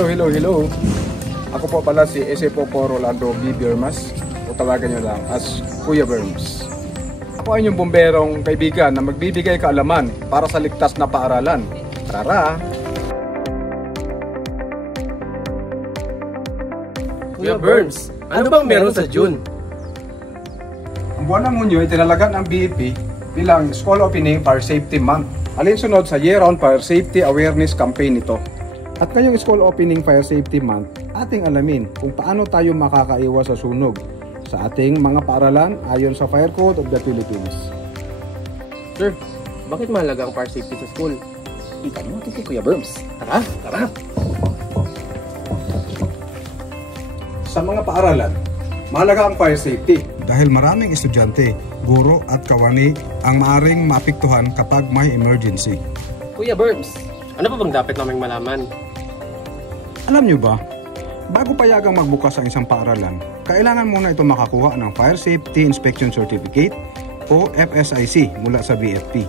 Hello. Ako po pala si Espopo Rolando B. Bermas, o tawagan nyo lang as Kuya Berms. Ako ay inyong bomberong kaibigan na magbibigay kaalaman para sa ligtas na paaralan. Tara! Kuya Berms, ano bang meron sa June? Ang buwan ng Hunyo ay tinalagan ng BEP bilang School Opening Fire Safety Month. Alinsunod sa year-round Fire Safety Awareness Campaign ito. At ngayong School Opening Fire Safety Month, ating alamin kung paano tayo makakaiwas sa sunog sa ating mga paaralan ayon sa Fire Code of the Philippines. Sir, bakit mahalaga ang fire safety sa school? Itanong natin kay Kuya Berms. Tara! Sa mga paaralan, mahalaga ang fire safety dahil maraming estudyante, guro at kawani ang maaring maapektuhan kapag may emergency. Kuya Berms, ano pa bang dapat naming malaman? Alam nyo ba, bago payagang magbukas ang isang paaralan, kailangan muna ito makakuha ng Fire Safety Inspection Certificate o FSIC mula sa BFP.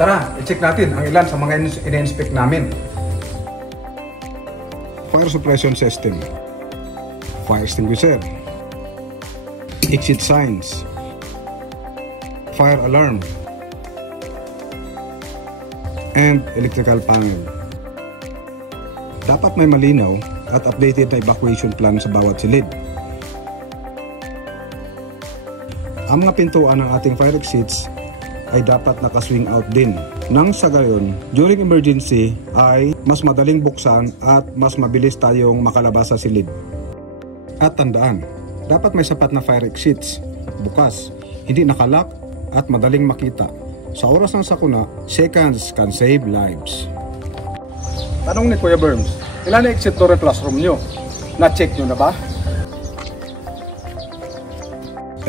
Tara, i-check natin ang ilan sa mga in-inspect namin. Fire Suppression System, Fire Extinguisher, Exit Signs, Fire Alarm, and Electrical Panel. Dapat may malinaw at updated na evacuation plan sa bawat silid. Ang mga pintuan ng ating fire exits ay dapat naka-swing out din. Nang sa gayon, during emergency ay mas madaling buksan at mas mabilis tayong makalabas sa silid. At tandaan, dapat may sapat na fire exits, bukas, hindi nakalock at madaling makita. Sa oras ng sakuna, seconds can save lives. Tanong ni Kuya Berms, ilan na exit door classroom nyo? Na-check nyo na ba?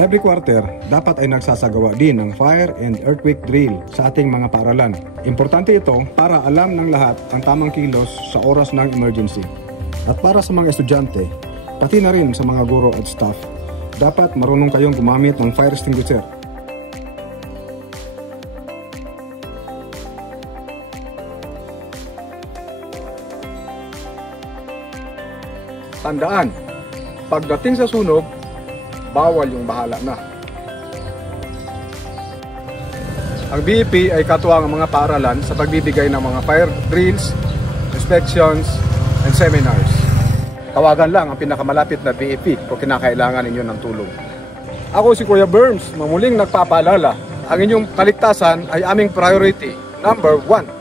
Every quarter, dapat ay nagsasagawa din ng fire and earthquake drill sa ating mga paaralan. Importante ito para alam ng lahat ang tamang kilos sa oras ng emergency. At para sa mga estudyante, pati na rin sa mga guro at staff, dapat marunong kayong gumamit ng fire extinguisher. Tandaan, pagdating sa sunog, bawal yung bahala na. Ang BEP ay katuwang ang mga paaralan sa pagbibigay ng mga fire drills, inspections, and seminars. Tawagan lang ang pinakamalapit na BEP kung kinakailangan ninyo ng tulong. Ako si Kuya Berms, mamuling nagpapaalala, ang inyong kaligtasan ay aming priority number 1.